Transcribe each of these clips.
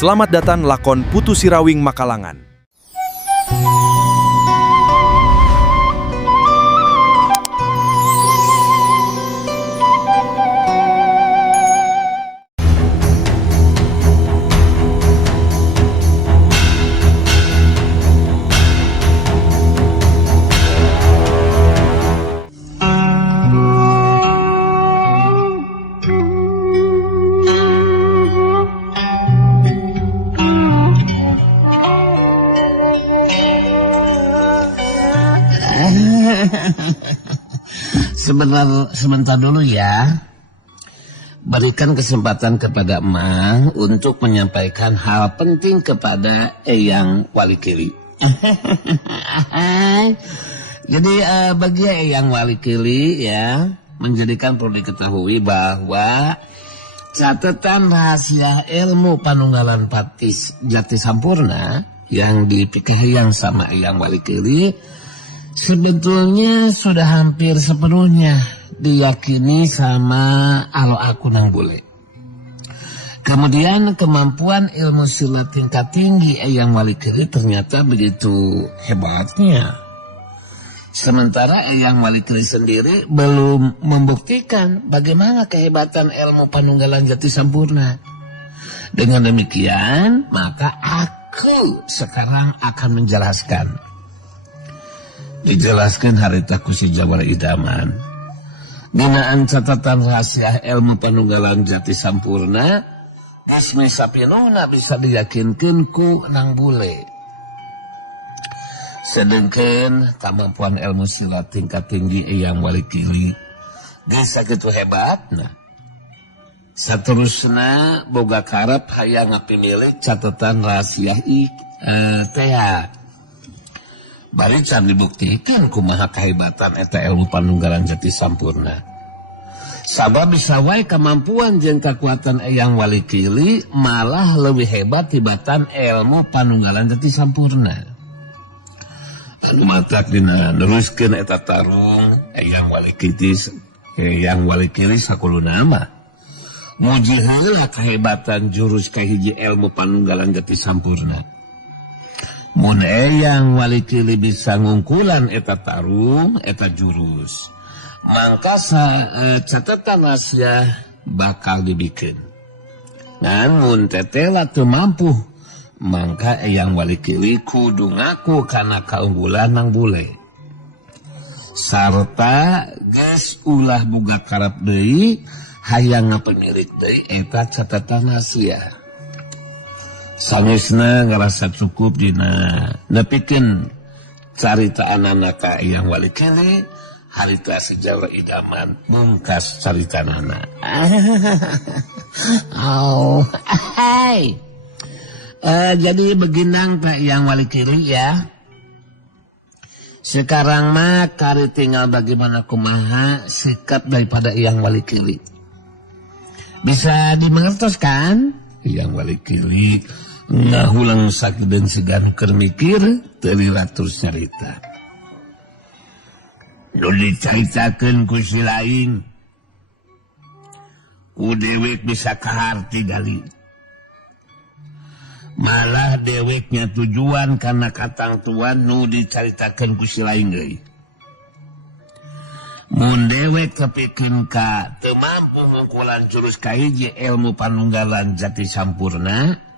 Selamat datang lakon Putu Sirawing Makalangan. Sebentar dulu ya. Berikan kesempatan kepada Emang untuk menyampaikan hal penting kepada Eyang Walikili. Jadi bagi Eyang Walikili ya, menjadikan perlu diketahui bahwa catatan rahasia ilmu panunggalan Patis Jati Sampurna yang dipegang sama Eyang Walikili sebetulnya sudah hampir sepenuhnya diyakini sama Alo Aku Nang Bule. Kemudian kemampuan ilmu silat tingkat tinggi Eyang Walikili ternyata begitu hebatnya. Sementara Eyang Walikili sendiri belum membuktikan bagaimana kehebatan ilmu panunggalan Jati Sampurna. Dengan demikian, maka aku sekarang akan menjelaskan. Dijelaskan harita ku si Jawara Idaman. Binaan catatan rahasia ilmu panunggalan Jati Sampurna Bismi Sapinuna bisa diyakinkan ku Nang Bule. Sedangkan kemampuan ilmu silat tingkat tinggi Eyang Walikili bisa gitu hebat. Nah, seterusnya boga karep hayang ngapimilik catatan rahasia teh. Bari can dibuktikan kumaha kahebatan eta ilmu panunggalan Jati Sampurna. Sabab bisa wae kemampuan jeung kekuatan Eyang Walikili malah lebih hebat tibatan ilmu panunggalan Jati Sampurna. Anu matak dina neruskeun eta tarung Eyang Walikili sakuluna mah muji heula kahebatan jurus kahiji ilmu panunggalan Jati Sampurna. Mun Eyang Walikili bisa ngungkulan eta tarung, eta jurus, mangka catatan rahasia bakal dibikin. Namun tetela teu mampu, mangka Eyang Walikili kudu ngaku kana kaunggulan Nang Bule. Sarta geus ulah boga karep deui hayang ngapemilik deui eta catatan rahasia. Sangeusna ngerasa cukup dina nepikeun caritaan anak Eyang Walikili harita sejarah idaman bungkas caritanana. Jadi beginang Pak Eyang Walikili ya. Sekarang mah kari tinggal bagaimana kumaha sikap daripada Eyang Walikili. Bisa dimengertos kan? Eyang Walikili ngahulang sakit dan segan keur mikir teu ratus nyarita. Nu dicaritakeun ku si lain ku dewek bisa kaharti gali. Malah deweknya tujuan karena katang tuan nu dicaritakeun ku si lain deui. Mun dewek kepikeun ka teu mampu ngungkulan jurus kahiji ilmu panunggalan Jati Sampurna,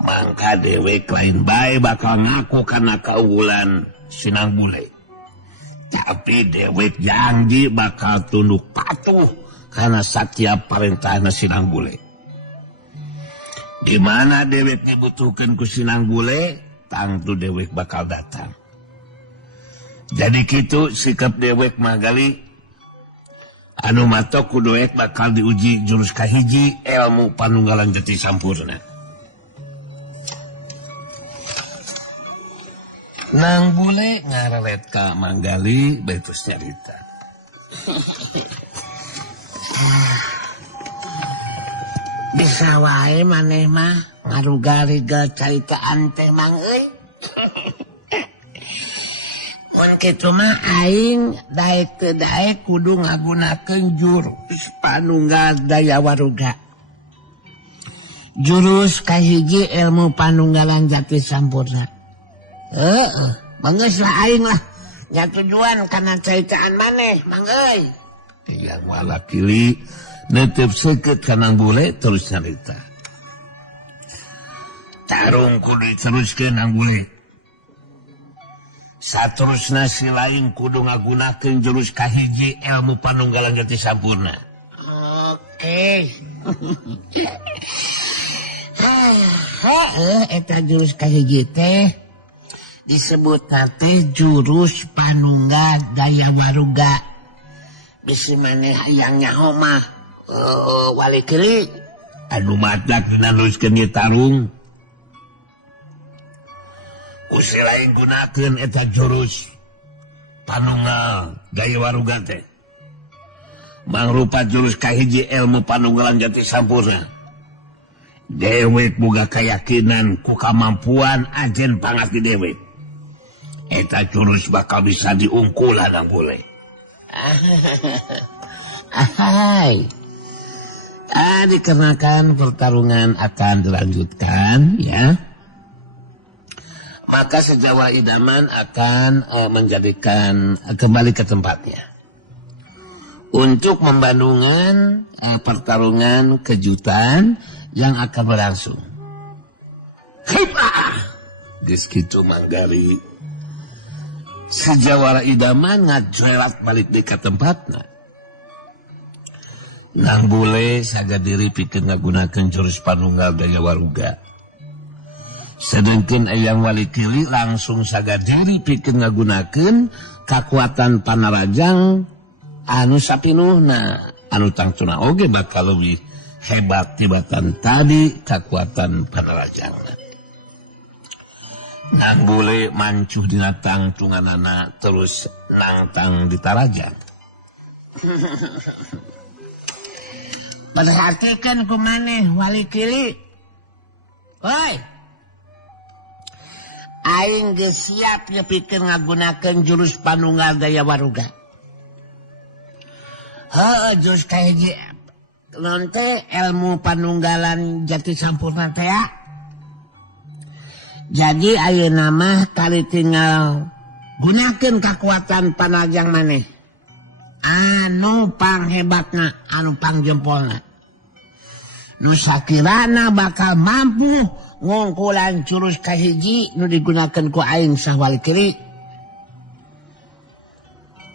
mangka dewek lain bae bakal ngaku kana kaunggulan si Nang Bule. Tapi dewek janji bakal tunduk patuh karena setiap perintahna si Nang Bule. Di mana dewek dibutuhkeun ku si Nang Bule, tangtu dewek bakal datang. Jadi kitu sikap dewek mah gali anu matok ku dewek bakal diuji jurus kahiji ilmu panunggalan Jati Sampurna. Nang Bule ngarelet ka manggali betus nyarita. Bisa wae maneh mah ngaruga-riga caritaan teh Mang euy. Mun kitu mah aing daek teu daek kudu ngagunakeun jurus panunggal daya waruga. jurus kahiji ilmu panunggalan jati sampurna. Manggeus lah aing lah. Nya tujuan kana caicaan maneh, mangeuy. Yang walakili netep seukeut kana bule terus nyarita. Tarung kudu diteruskeun nang bule. Saterusna si lain kudu ngagunakeun jurus kahiji ilmu panunggalan jati sampurna. Oke. Eta jurus kahiji teh disebut teh jurus panunggal daya waruga. Bisi maneh hayang nyaho mah wali kiri anu matak nanuskeun ieu tarung. Usi lain gunakeun eta jurus panunggal daya waruga teh. Mangrupa jurus kahiji ilmu panunggalan jati sampurna. Dewek boga kayakinan ku kamampuan ajen pangati dewek. Eta jurus bakal bisa diungkulan ang boleh. Ahai. Dikarenakan pertarungan akan dilanjutkan, ya. Maka sejawara idaman akan menjadikan kembali ke tempatnya. Untuk membandungkan pertarungan kejutan yang akan berlangsung. Hibah! Geus kitu manggari. Sejawara idaman ngajoelat balik di ke tempatna. Nang bule saga diri pikeun ngagunakeun jurus panunggal daya waruga. Sedengkeun ayang wali kiri langsung saga diri pikeun ngagunakeun kakuatan panarajang anu sapinuhna. Anu tangtuna oge bakal lebih hebat tibatan tadi kakuatan panarajangna. Nang bule mancuh dina tangtunganana terus nangtang ditarajang. Perhatikan kumaneh wali kili. Hoi. Aing geus siap nyepikeun ngagunakeun jurus panunggal daya waruga. Jurus kahiji non teh ilmu panunggalan jati sampurna teh ya. Jadi ayeuna mah kali tinggal gunakeun kakuatan panajang maneh. Anu panghebatna, anu pangjempolna. Nu sakirana bakal mampu ngungkulan jurus kahiji nu digunakeun ku aing sahwali kiri.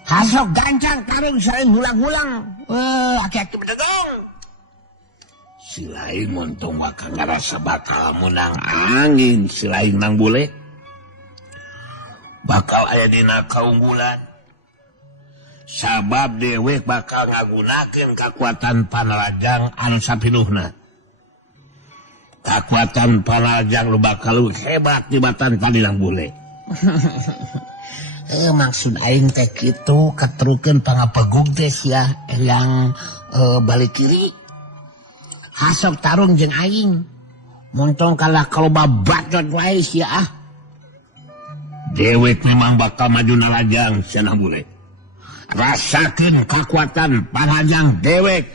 Hasok gancang tarung saling hulang-hulang. Aki-aki bedegong. Si lain montong bakal ngerasa bakal menang angin. Si lain nang bule bakal aya dina kaunggulan. Sabab dewek bakal ngagunakeun kakuatan panarajang anu sapinuhna. Kakuatan panarajang lu bakal hebat tibatan tadi nang bule. Maksud aing teh kitu katerukeun pangapegug teh sia yang balik kiri. Hasok tarung jeung aing. Montong kalah kaloba bacot wae sia Dewek memang bakal maju nalajang sia bule. Rasakeun kekuatan panajang dewek.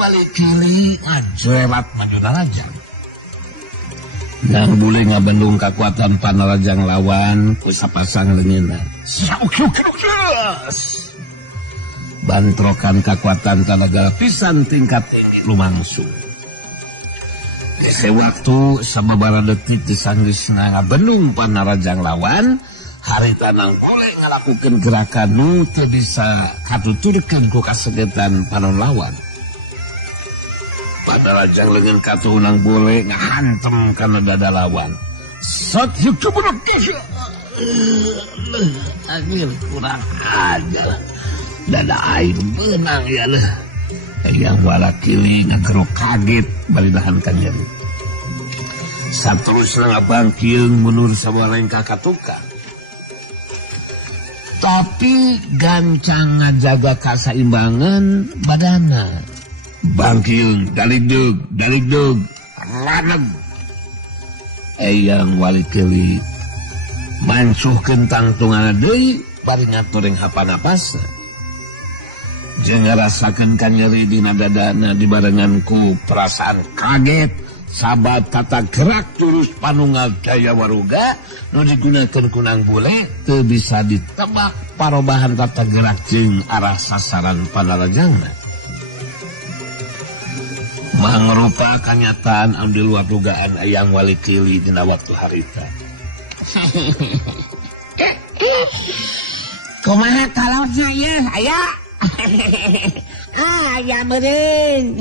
Wali kiri ngajoelat maju nalajang. Nang bule ngabendung kakuatan panarajang lawan ku sapasang leungeunna. Bantrokan kakuatan tanaga pisan tingkat tinggi lumangsung. Geus waktu sababaraha detik disanggeusna ngabendung panarajang lawan, harita nang bule ngalakukeun gerakan nu teu bisa katuturkeun ku kasegetan panon lawan. Panarajang leungeun katuhunang bule ngahantem kana dada lawan. Sot hieup budak geus. Anjir kurang ajar. Dada aing beunang ya leuh. Yang walakili ngagerok kaget balidahan ka nyeri. Saterusna ngabangkieung mundur sabaraha ka katuka. tapi gancang ngajaga kasaimbangan badana. Bangkil daligdug laneg. Eyang Walikili mancuhkeun tangtungana deui bari ngaturing hapanapasna. Jeung ngarasakeun ka nyeri dina dadana dibarengan ku perasaan kaget sabab tata gerak jurus panunggal daya waruga nu digunakeun ku Nang Bule teu bisa ditebak parobahan tata gerak jeung arah sasaran panarajangna. Mangrupa kanyataan anu di luar dugaan Eyang Walikili dina waktu harita. Kumaha kalosna ye, aya? Aya meureun.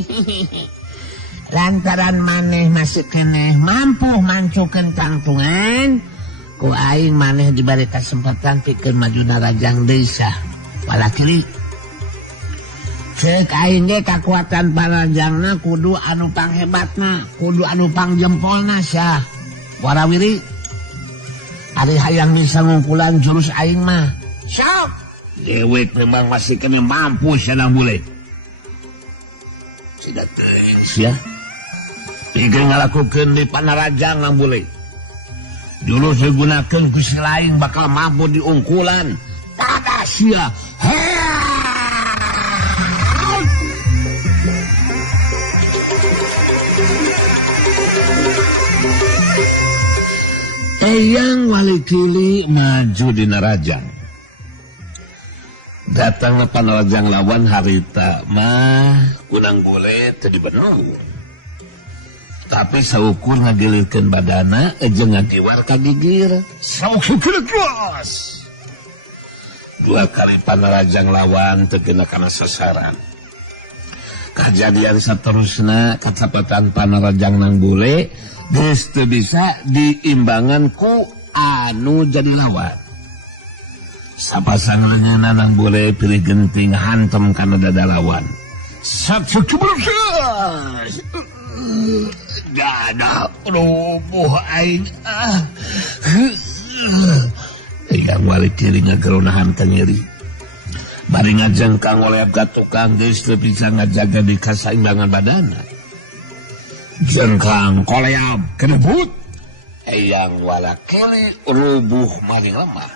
Lantaran maneh masih keneh mampu mancukeun tangtungan, ku aing maneh diberi kesempatan pikeun maju narajang desa Walikili. Cek aing ge kakuatan panarajangna kudu anu panghebatna, kudu anu pangjempolna sah. Warawiri ari hayang bisa ngungkulan jurus aing mah. Sok. Dewek memang masih kena mampu sia Nang Bule. Tidak sia. Pikeun ngalakukeun di panarajang Nang Bule. Dulu saya gunakeun ku si lain bakal mampu diungkulan. Tada sia. Eyang Walikili maju di narajang. Datang ke panarajang lawan harita mah Nang Bule teu dibenuh. Tapi saukur ngagilirkeun badana jeung ngagiwar ka gigir. Saukur keras. Dua kali panarajang lawan teu kena kana sasaran. Kajadian saterusna katapatan panarajang Nang Bule geus teu bisa diimbangan ku anu jadi lawan. Sapasang leungeunna Nang Bule pilih genting hantem kana dada lawan. Satsukuberkas. Dada rubuh aing. Eyang Walikili ngageronahan ka nyeri. Bari ngajengkang oleh ka tukang geus teu bisa ngajaga di kasaimbangan badana. Jengkang koleab kedebut. Eyang Walikili rubuh maring lemah.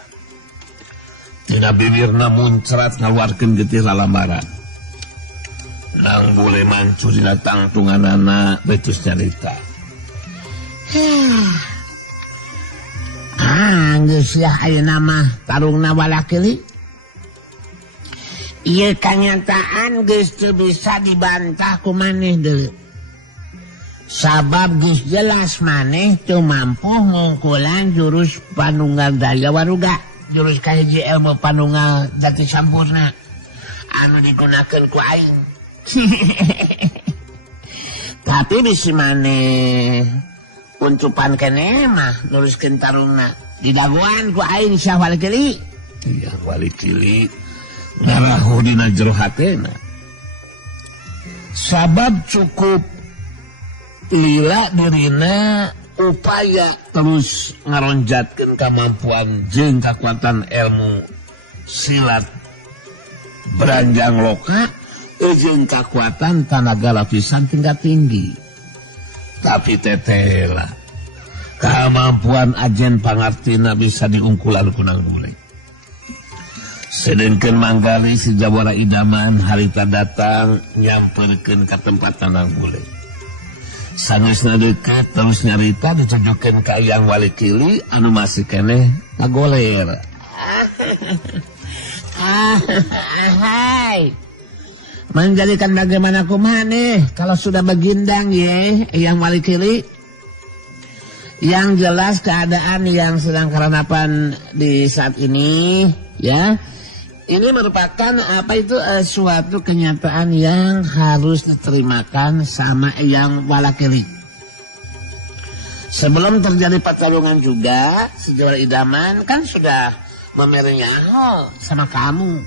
Tina bibirna muncrat ngaluarkeun getih lalambaran. Nang Bule mancu dina tangtunganana betus nyarita. Geus ya ayeuna mah tarungna Walikili. Ieu kanyataan geus teu bisa dibantah ku maneh deui. Sabab geus jelas maneh teu mampu ngungkulan jurus panunggal daya waruga, jurus kahiji ilmu panunggal jati sampurna anu digunakeun ku aing. Tapi bisi maneh uncupan keneh mah nuliskeun tarungna didaguan ku aing Syah Walikili. Eyang Walikili ngarahu dina jero hatena. Sabab cukup lila dirina upaya terus ngaronjatkeun kemampuan jeung kakuatan ilmu silat beranjang loka jeung kakuatan tanaga lapisan tingkat tinggi. Tapi tetela kemampuan ajen pangartina bisa diungkulan ku Nang Bule. Sedengkeun manggali si Jawara idaman harita datang nyamperkeun ka tempat Nang Bule. Sanesna dekat terus nyarita ditujukeun ka Eyang Walikili anu masih keneh ngagoler. Hai. Menjadikan bagaimana kumaneh kalau sudah begindang ye Eyang Walikili. Yang jelas keadaan yang sedang keranapan di saat ini ya. Ini merupakan suatu kenyataan yang harus diterimakan sama Eyang Walikili. Sebelum terjadi pertarungan juga, si Jawara idaman kan sudah memerenyaho sama kamu.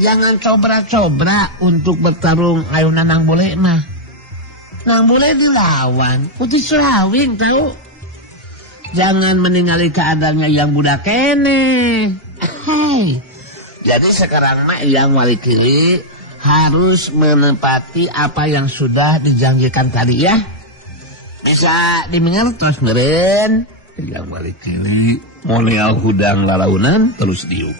Jangan cobra-cobra untuk bertarung ayuna Nang Bule mah. Nang Bule dilawan Putih Surawing tahu. Jangan meninggali keadaannya yang budak kene. Hei, Jadi sekarang mah yang wali kili harus menepati apa yang sudah dijanjikan tadi ya. Bisa dimengertos meren. Yang wali kili moneal hudang lalaunan terus diuk.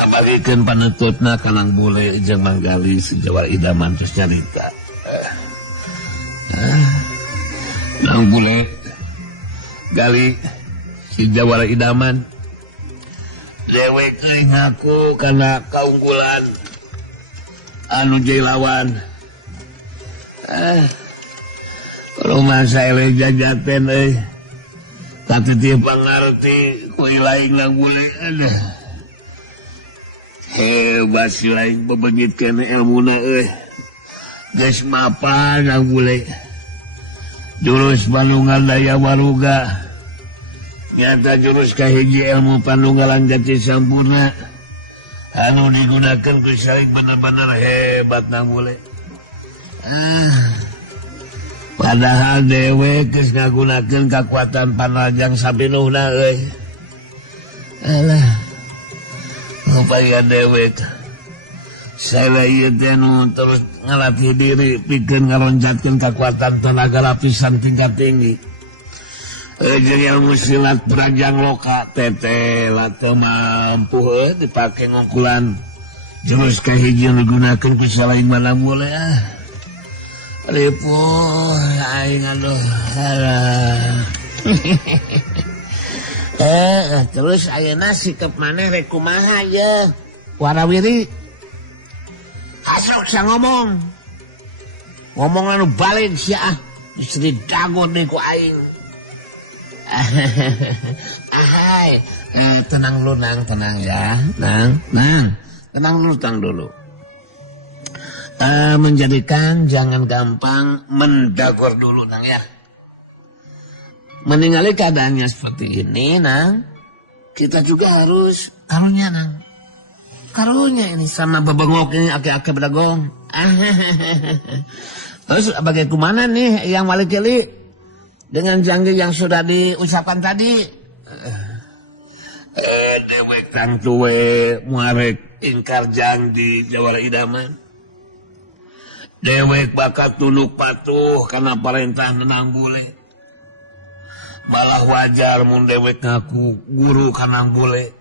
Bagikeun panutupna kanang bule jeung manggali sejawar idaman terus nyarita. Nang bule gali sejawar idaman dewek teh ngaku kana kaunggulan anu jadi lawan. Kalau masa ele jajaten tapi dia pangarti ku lain nang bule hebat si lain bebegitkeun ilmuna geus mapan nang bule jurus Panunggal Daya Waruga nyata jurus kahiji ilmu Panunggalan Jati Sampurna anu digunakan ku saing benar-benar hebat nang bule. Padahal dewe geus ngagunakeun kakuatan Panrajang sapinuhna alah upaya dewe saya ieu teh nu terus ngalatih diri pikeun ngalonjatkeun kakuatan tenaga lapisan tingkat tinggi. Jeung ilmu silat Branjang Loka teteh teu mampu dipake ngungkulan jurus kahiji nu digunakeun ku salain mana bule Lipuh aing aduh. Terus ayeuna sikep maneh rek kumaha ye? Warawiri. Hasok sa ngomong. Ngomong anu balik sia mesti dagon deui ku aing. Ahai, tenang lu nang, tenang ya. Nang. Tenang dulu. Menjadikan jangan gampang mendagor dulu nang ya. Meninggali keadaannya seperti ini nang, kita juga harus karunya nang. Karunya ini sama bebengok ini aki-aki bedagong. Terus bagaimana nih yang wali kili dengan janji yang sudah diucapkan tadi? Dewek kang tuwe muarek ingkar janji jawara idaman. Dewek bakal tunduk patuh karena perintah nenang bule. Malah wajar mun dewek ngaku guru kanang bule.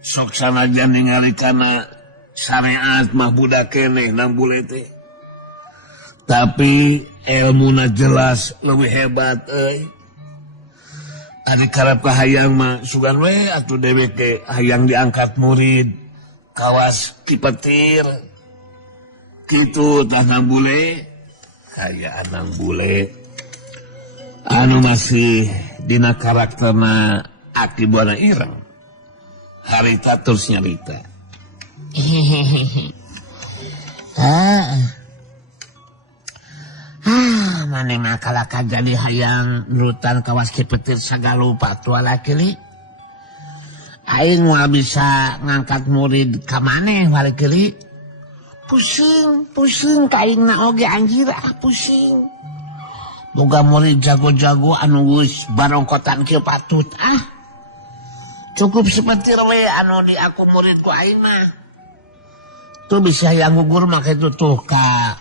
Sok sanajan ningali kana syariat mah budak keneh nang bule teh. Tapi ilmuna jelas leuwih hebat Ari karep ka hayang mah sugan we atuh dewek teh hayang diangkat murid kawas kipetir. Kitu tah nang bule kaya nang bule anu masih dina karakterna akibana ireng harita terus nyarita. Mane mah kalaka jadi hayang nurutan kawas kipetir sagalupa tua laki aing moal bisa ngangkat murid ka maneh wali kili. Pusing kaingna oge anjir pusing. Boga murid jago-jago anu geus barongkotan kieu patut Cukup sepetir we anu di aku murid ku aing mah. Tuh bisa yang gugur mah kitu tuh ka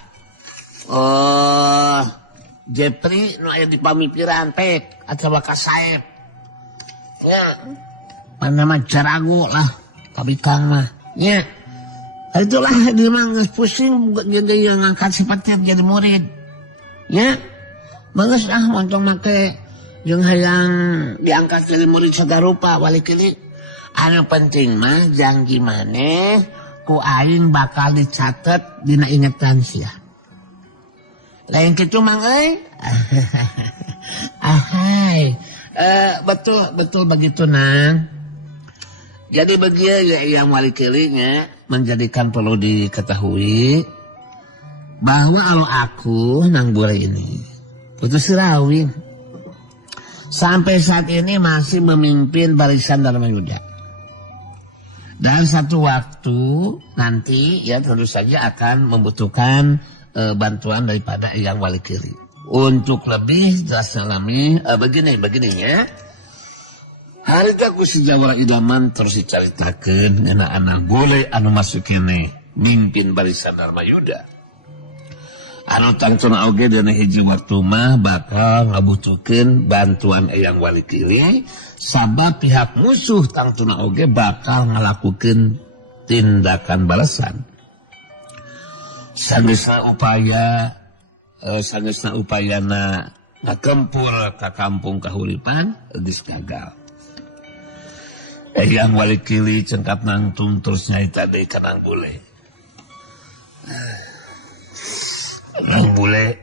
Jepri nu aya di pamikiran pek atawa ka Saeb. Ya. Mana mah jarago lah kabikang mah. Ya. Itulah dia mah pusing jadi yang ngangkat sepetir jadi murid. Ya. Manggeus montong make jeung hayang diangkat jadi murid sagarupa wali kili. Anu penting mah janji maneh ku aing bakal dicatet dina ingetan sia. Lain kitu mang ahai. Betul begitu nang. Jadi begitu ya yang wali kilinya menjadikan perlu diketahui bahwa kalau aku nang bule ini Putus Sirawing sampai saat ini masih memimpin barisan Dharma Yuda. Dan satu waktu nanti ya tentu saja akan membutuhkan bantuan daripada yang wali kiri. Untuk lebih jelas alami begini ya. Harita ku si Jawara idaman terus dicaritakeun ngeunaan Nanggule anu masuk kene mimpin barisan Darmayuda. Anu tangtuna oge dina hiji waktu mah bakal ngabutuhkeun bantuan Eyang Walikili sabab pihak musuh tangtuna oge bakal ngalakukeun tindakan balasan. Sangeusna upayana ngakempur ka kampung kahuripan geus gagal. Eyang Walikili cengkat nangtung terus nyaita deui ka Nanggule. Nanggule,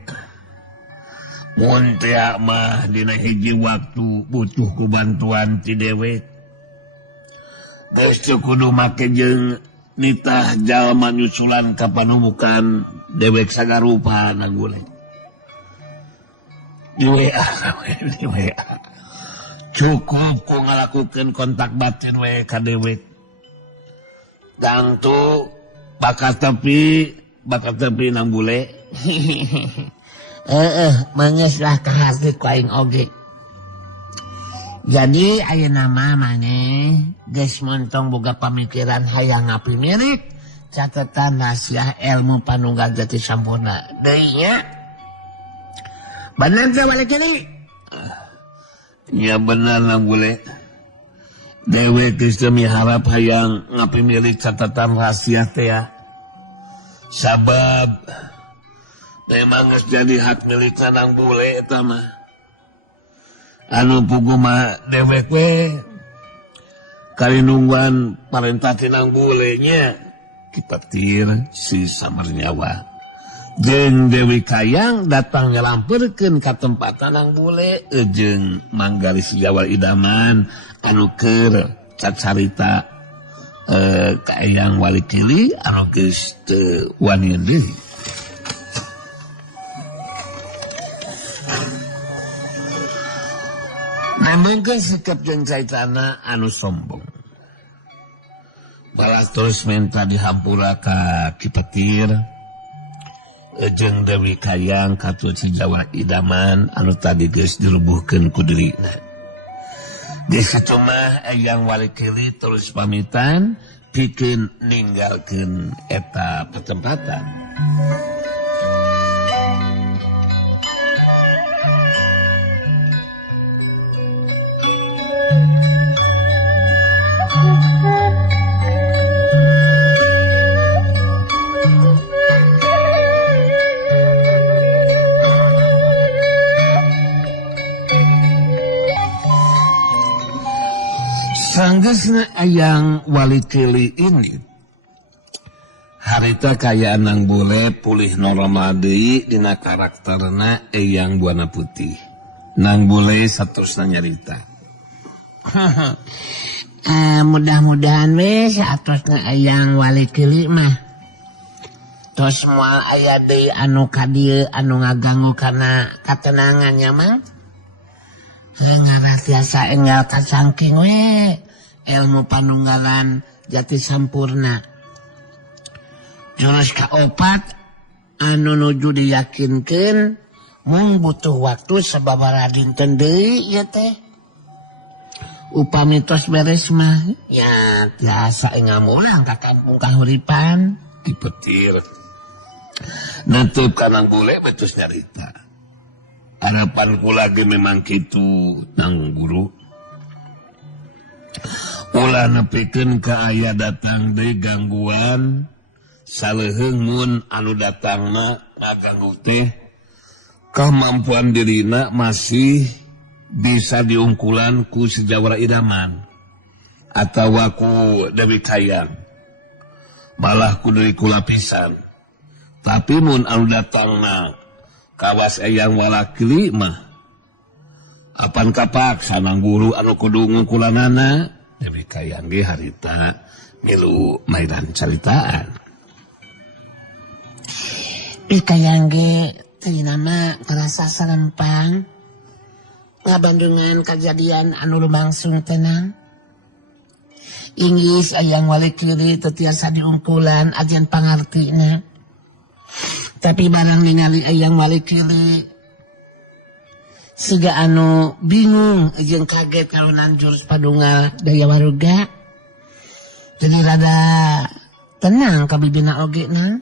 mun teh mah dina hiji waktu butuh ku bantuan ti dewek. Geus teu kudu make jeung nitah jalma nyusulan ka panumukan dewek sagarupa Nanggule. Di WA. Cukup ku ngalakukeun kontak batin we ka dewek. Gangtu bakat tepi Nanggule. Manges lah kahati ku aing oge. Jadi ayeuna mah maneh geus montong boga pamikiran hayang ngapimirik catetan rahasia ilmu panunggal jati sampurna deui nya. Bener teh Walikili? Ya bener Nanggule. Dewek geus teu miharap hayang ngapimirik catatan rahasia teh ya. Sabab memang geus jadi hak milik Nanggule eta mah. Anu puguh mah dewek we karinungguan parentah ti Nanggule nya kipatir si Samarnyawa. Jeung Dewi Kayang datang ngelampeurkeun ka tempatan Nanggule jeung manggali si Jawara idaman anu keur cacarita ka Eyang Walikili anu geus teu wani deui. Namun sikap jeung caitana anu sombong. Balas terus minta dihampura ka Kipetir jeung Dewi Kayang katu si Jawara idaman anu tadi geus dirubuhkeun ku dirina. Geus kitu mah Eyang Walikili terus pamitan pikeun ninggalkeun eta pertempatan. Sanggeusna Eyang Walikili ini harita kayaan Nanggule pulih normal deui dina karakterna Eyang Buana Putih. Nanggule saterusna nyarita. Mudah-mudahan we saatosna Eyang Walikili mah tos moal aya deui anu ka dieu anu ngaganggu kana katenangannya mah. Ngaratiasa enggal kacangking we ilmu panunggalan jati sampurna. Jurus kaopat anu nuju diyakinkeun mung butuh waktu sababaraha dinten deui ieu teh. Upami tos beres mah ya tiasa ngamulang ka kampung kahuripan. Kipetir neuteub ka Nanggule betus nyarita. Harapan kula ge memang kitu Nang Guru. Ulah nepikeun ka aya datang deui gangguan saleuheung mun anu datangna ngaganggu teh kamampuan dirina masih bisa diungkulan ku si Jawara idaman atawa ku Dewi Kayang malah ku deui kula pisan. Tapi mun anu datangna kawas Eyang Walikili mah apan kapaksa Nang Guru anu kudu ngungkulanana Dewi Kayang ge harita milu maidan caritaan. Dewi Kayang ge teu nama ngerasa sarempang ngabandungan kejadian anu lumangsung tenang. Inggis Eyang Walikili teu tiasa diungkulan ajan pangartina. Tapi barang ningali Eyang Walikili siga anu bingung jeung kaget kalunan jurus Padunggal Daya Waruga. Jadi rada tenang kabibina oge na.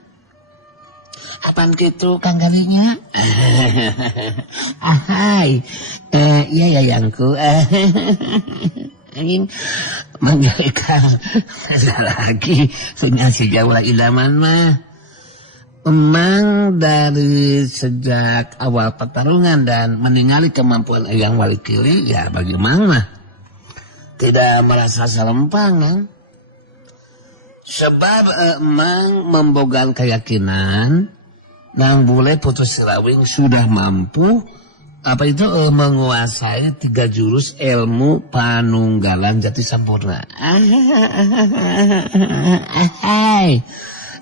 Apaan gitu Kang Galinya? Ahai, iya yayangku. Angin manggalika lagi punya si Jawa idaman mah. Emang dari sejak awal pertarungan dan meninggali kemampuan Eyang Walikili, ya bagi Mang mah tidak merasa selempang kan? Sebab Mang membogaan keyakinan Nang Bule Putu Sirawing sudah mampu menguasai 3 jurus ilmu Panunggalan Jati Sampurna.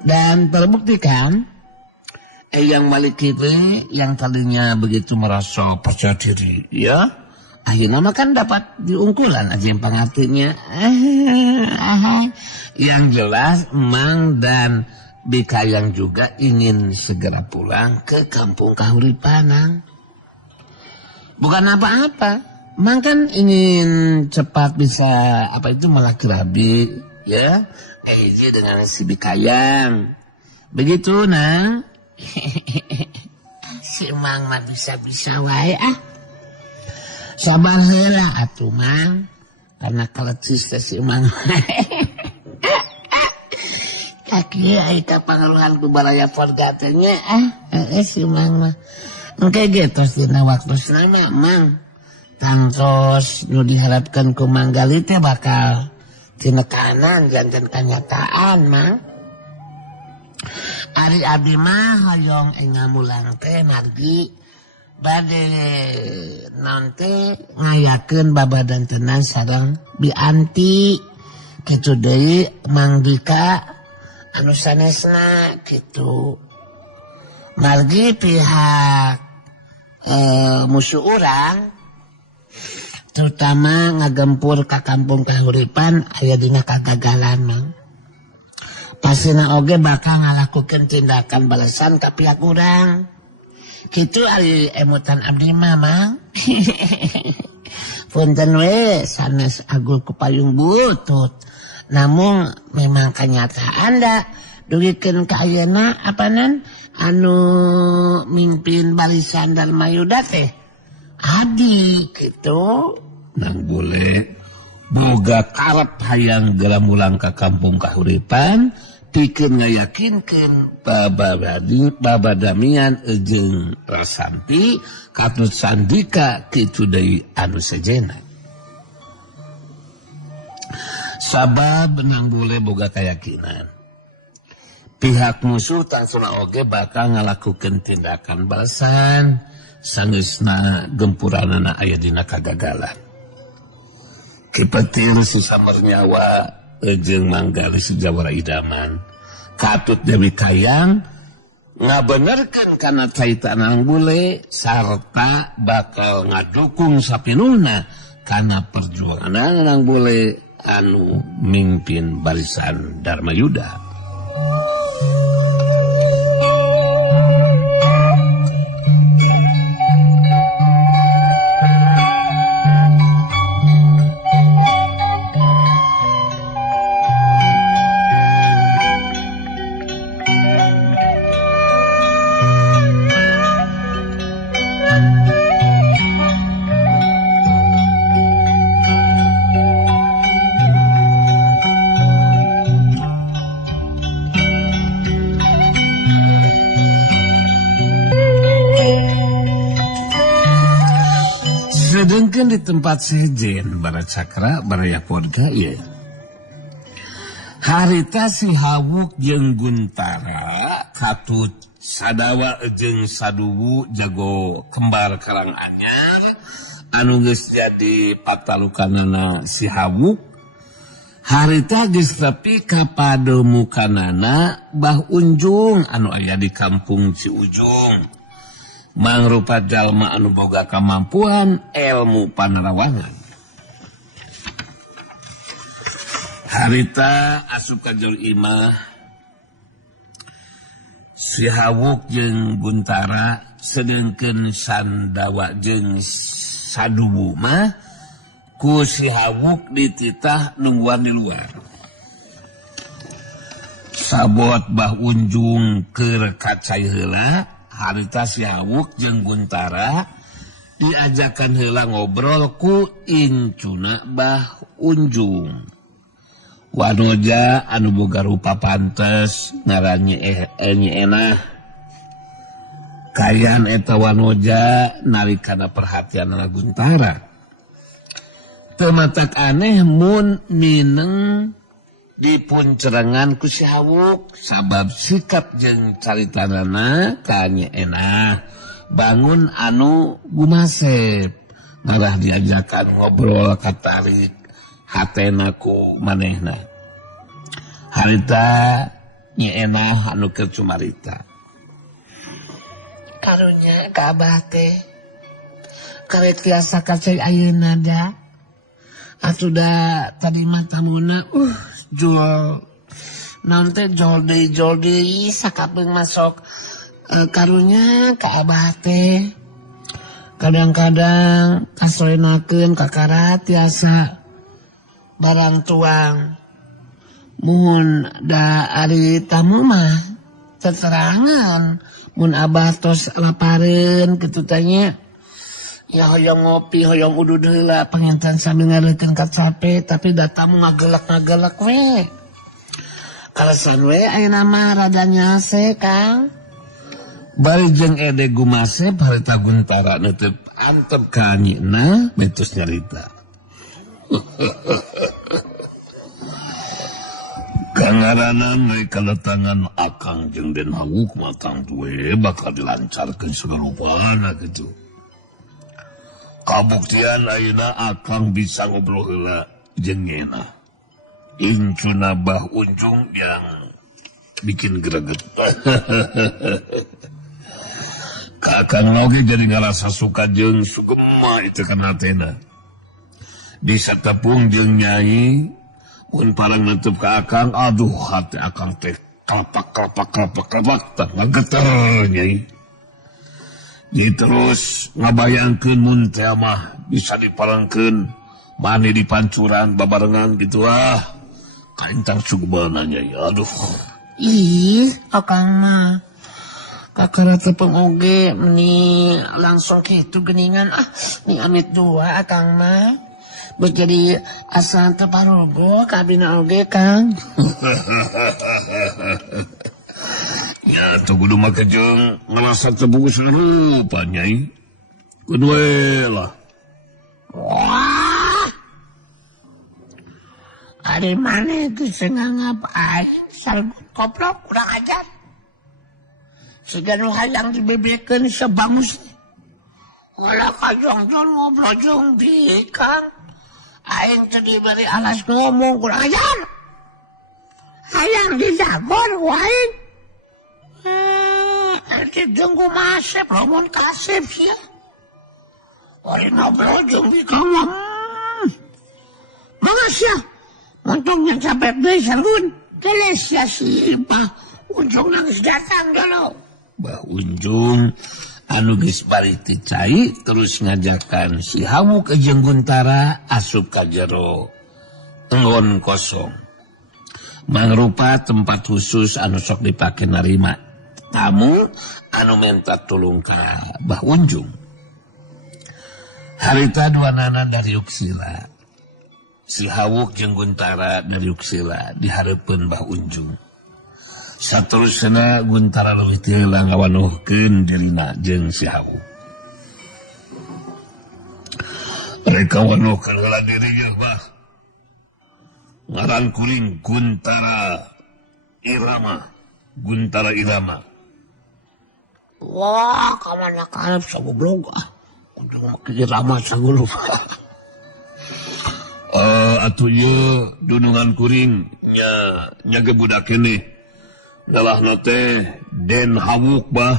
Dan terbukti kan Eyang Walikili yang tadinya begitu merasa percaya diri, ya akhirnya kan dapat diungkulan aja yang pengartinya. Yang jelas Mang dan Bikayang juga ingin segera pulang ke kampung kahuripan. Bukan apa-apa, Mang kan ingin cepat bisa melakirabi, ya, dengan si Bikayang. Begitu Nang. Si Mang mah bisa-bisa wae Sabar heula atuh Mang. Karena kalecis si Mang. Kaki ai ka pangaruhan ku balaya warga teh nya si Mang mah. Engke getos dina waktosna mah Mang. Tangtos nu diharapkeun ku Mang Gali teh bakal tinekanan janten kanyataan Mang. Ari abdi mah hoyong ngamulang teh margi bade nanti ngayakeun babadan tenan sareng Bianti kitu deui Mang Dika anu sanesna kitu. Margi pihak musuh urang terutama ngagempur ka kampung kahuripan aya dina kagagalan Mang. Pasina oge bakal ngalakukeun tindakan balasan ka pihak urang. Kitu ari emutan abdi mah Mang. Punten we sanes agul ku payung butut. Namun memang kenyataan da dugikeun ka ayeuna anu mimpin barisan Darmayuda teh abdi kitu. Nang Bule boga karep hayang gelamulang ka kampung kahuripan pikeun ngayakinkeun babadamian jeung Rasanti katut sandika kitu deui anu sejenna. Sabab Nang Bule boga keyakinan pihak musuh tangsuna oge bakal ngalakukeun tindakan balasan sanesna gempuranana aya dina kagagalan. Kipetir si Samernyawa jeung Mang Gali Sejawara Idaman katut Dewi Kayang ngabenerkeun kana caitan Nang Bule sarta bakal ngadukung sapinulna kana perjuangan Nang Bule anu mimpin barisan Darmayuda. Sedangkan di tempat sejen Baracakra Barayapodga ya harita si Hawuk jeung Guntara katut sadawa jeung saduwu jago kembar Karang Anyar anu geus jadi patalukanana si Hawuk. Harita geus tepi ka pademukanana Bah Unjung anu aya di kampung Ciujung. Mangrupa jalma anu boga kamampuan ilmu panerawangan. Harita asup ka Jol Imah si Hawuk jeung Guntara sedengkeun Sandawa jeung Sadubu mah ku si Hawuk dititah nungguan di luar. Sabot Bah Unjung keur kacai heula, harita si Hawuk jeung Guntara diajakan heula ngobrol ku incuna Bah Unjung. Wanoja anu boga rupa pantes ngaranna Enah. Kayan eta Wanoja nalikana perhatian Guntara. Teu matak aneh mun mineng dipuncerengan ku si Hawuk sabab sikap jeung caritanana ka Enah bangun anu gumasep. Malah diajakan ngobrol katarik hatena ku manehna. Harita Nyi Enah anu keur cumarita. Karunya ka Abah teh karek tiasa kacai ayeuna da. Atuh da tadi mah tamuna jual naon teh jol deui sakapeung masuk karunya ka Abah teh. Kadang-kadang kasorenakeun kakara tiasa barang tuang. Mun da ari tamu mah teterangan mun Abah tos lapareun kitu tanya ya hoyong ngopi hoyong udud heula panginten sambil ngareukeun ka cape tapi da tamu ngagelak we. Kalesan we ayeuna mah rada nyase Kang. Bari jeung Ede gumasep harita Guntara neuteuk antep ka nyina betus nyarita. Kangaranan we kaletangan Akang jeung Den Hawuk matang tuwe bakal dilancarkeun sagarupana kitu. Kabuktian ayeuna Akang bisa ngobrol heula jeung Enah. Incuna Bah Unjung yang bikin greget. Kakang oge jadi ngarasa suka jeung sugema itu kan hatena. Bisa tepung jeung Nyai mun parang neuteub ka Akang, aduh hati Akang teh kelapak tak ngageter Nyai. Jadi terus ngabayangkeun mun teh mah bisa diparangkeun mane di pancuran babarengan gitu kaintang sugebana Nyai. Aduh. Ih, Akang mah kakara tepung oge meni langsung kitu geuningan ni amit dua Akang mah. Jadi asal teparogo kabina oge Kang. Ya tuh kudu make jeung ngerasa tebugus rupa Nyai. Kudu lah. Wah. Ari maneh geus nganggap aing sargut koplok kurang ajar. Siga nu hayang dibebekeun sabangus. Wala kajong-jong ngobrol jeung di Kang. Aing teh diberi alas ngomong kurang ajar. Hayang didabor wae. Ente jeung gumasep lamun kasep sia. Ori ngobrol jeung di Kang. Mangasya. Untung yang sampai deui sargun. Teles sia si Bah Unjung nangis datang dulu. Bah Unjung anu geus bari ti cai terus ngajakan si Hawuk jeung Guntara asup ka jero enggon kosong. Mangrupa tempat khusus anu sok dipake narima tamu anu menta tulung ka Bah Unjung. Harita duanana dari Uksila. Si Hawuk jeung Guntara dari Uksila dihareupeun Bah Unjung. Saterusna Guntara leuwih ti heula ngawanuhkeun dirina jeung si Hawuk. Mereka wanuhkeun heula dirinya Bah. Ngaran kuring Guntara Irama. Guntara Irama. Wah, kamana karep sagoblog kudu make Irama sagulup. Atuh ieu dunungan kuring nya budak keneh. Ngalahna teh Den Hawuk Bah.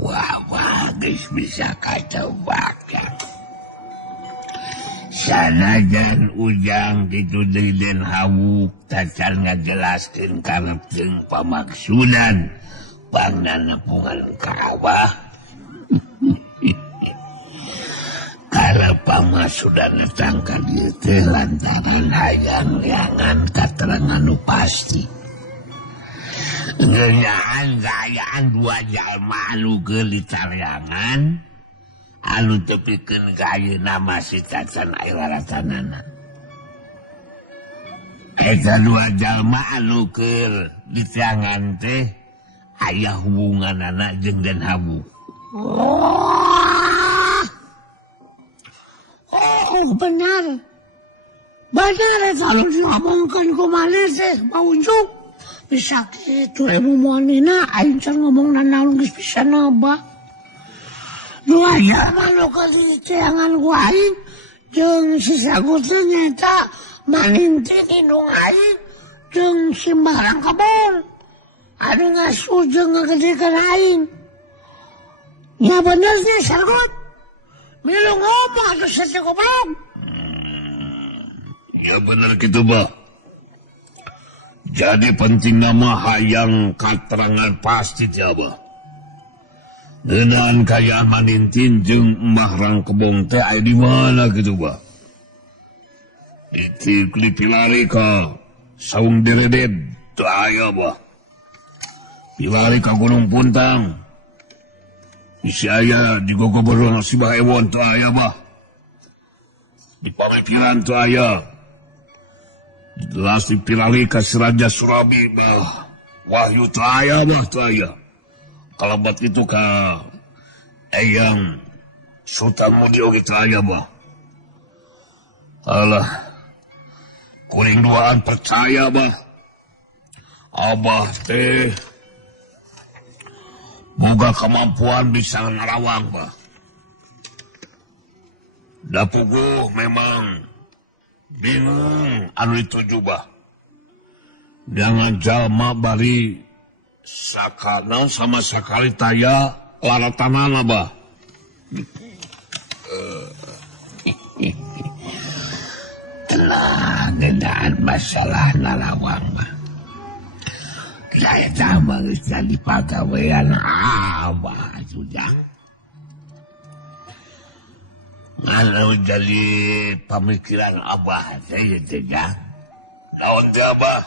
Wah, geus bisa kacau bakat. sanajan ujang gitu den hawuk tacan ngajelaskeun karep jeung pamaksudan pangnanepungan ka Abah. Karena pamaksudan datang ka dieu teh lantaran hayang liangan katerangan nu pasti. Ngeunaan gayaan dua jalma anu keur ditariangan anu tepikeun ka ayeuna masih cacan aya raratanana. Eta dua jalma anu keur ditiangan teh aya hubunganana jeung Den Habu. Oh, benar. Benar kalau diomongkan ku maneh teh Maunjuk. Bisa kitu emu moanina aing can ngomong naon geus bisa naba. Dua jalma nu keur ditiangan ku aing jeung si Sagut teh nyata manintin indung aing jeung si Mbah Rangkabong. Anu ngasuh jeung ngagedekeun aing. Ya bener sih Sagut. Milu ngomong atau sete goblok. Ya bener gitu, Bah. Jadi penting nama hayang katerangan pasti ya, Bah. Dengan kayaan manintin jeung Mbah Rangkebong teh aya di mana gitu, Bah. Di pilari ka Saung Dereded teu aya, Bah. Pilari ka Gunung Puntang. Isi aya di Gogoberong si Bah Ewon tu aya, Bah. Di Pamikiran tu aya. Jelas di Pilalika si Raja Surabi, Bah. Wahyu tu aya, Bah, tu aya. Kalabat itu ka Eyang Sultan Mudio gitu aya, Bah. Alah. Kuring duaan percaya, Bah. Abah teh boga kemampuan bisa ngerawang, Bah. Dapuguh memang bingung anu dituju, Bah. Jangan jalma bari sakana sama sakali taya laratanana, Bah. Tenang, ngendaan masalah narawang, Bah. Saya tambah jadi pegawaian Abah sudah. Kalau jadi pemikiran Abah saya tidak. Lawan dia, Abah.